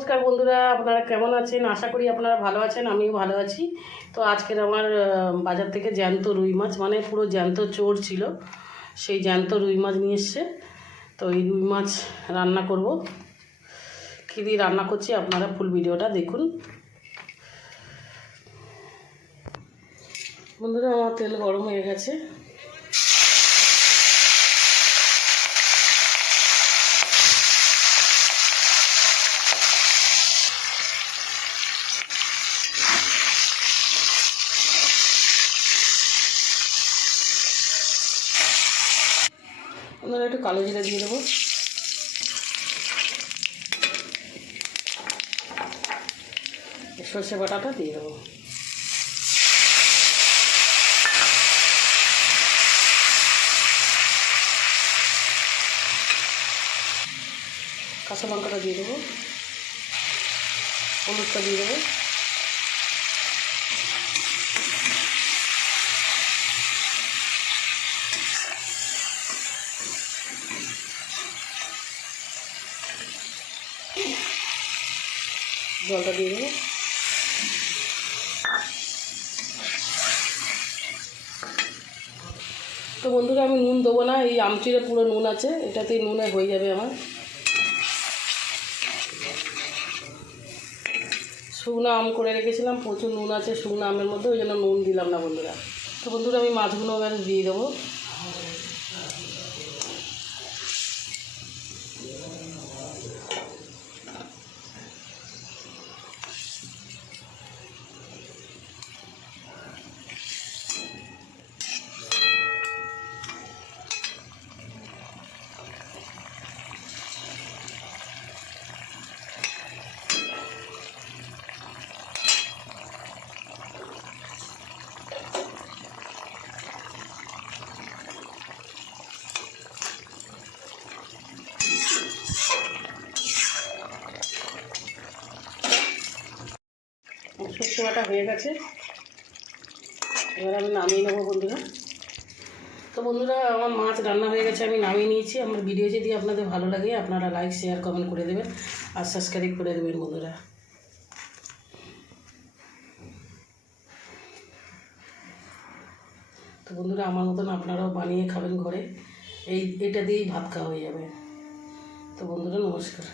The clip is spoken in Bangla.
নমস্কার বন্ধুরা, আপনারা কেমন আছেন? আশা করি আপনারা ভালো আছেন, আমিও ভালো আছি। তো আজকের আমার বাজার থেকে জ্যান্ত রুই মাছ, মানে পুরো জ্যান্ত চোর ছিল, সেই জ্যান্ত রুই মাছ নিয়ে এসছে। তো এই রুই মাছ রান্না করব। কী দিয়ে রান্না করছি আপনারা ফুল ভিডিওটা দেখুন। বন্ধুরা, আমার তেল গরম হয়ে গেছে। আপনারা একটু কালো জিরা দিয়ে দেবো, সর্ষে বাটাটা দিয়ে দেবো, কাঁচা লঙ্কাটা দিয়ে দেবো, হলুদটা দিয়ে দেবো, জলটা দিয়ে দেবো। তো বন্ধুরা, আমি নুন দেবো না, এই আমচিরে পুরো নুন আছে, এটাতেই নুনে হয়ে যাবে আমার। শুকনো আম করে রেখেছিলাম, প্রচুর নুন আছে শুকনো আমের মধ্যে, ওই জন্য নুন দিলাম না বন্ধুরা। তো বন্ধুরা, আমি মাছগুলো এবার দিয়ে দেবো। সর্ষে বাটা হয়ে গেছে, এবার আমি নামিয়ে নেবো বন্ধুরা। তো বন্ধুরা, আমার মাছ রান্না হয়ে গেছে, আমি নামিয়ে নিয়েছি। আমার ভিডিও যদি আপনাদের ভালো লাগে আপনারা লাইক শেয়ার কমেন্ট করে দেবেন আর সাবস্ক্রাইব করে দেবেন বন্ধুরা। তো বন্ধুরা, আমার মতন আপনারাও বানিয়ে খাবেন ঘরে, এটা দিয়েই ভাত খাওয়া হয়ে যাবে। তো বন্ধুরা, নমস্কার।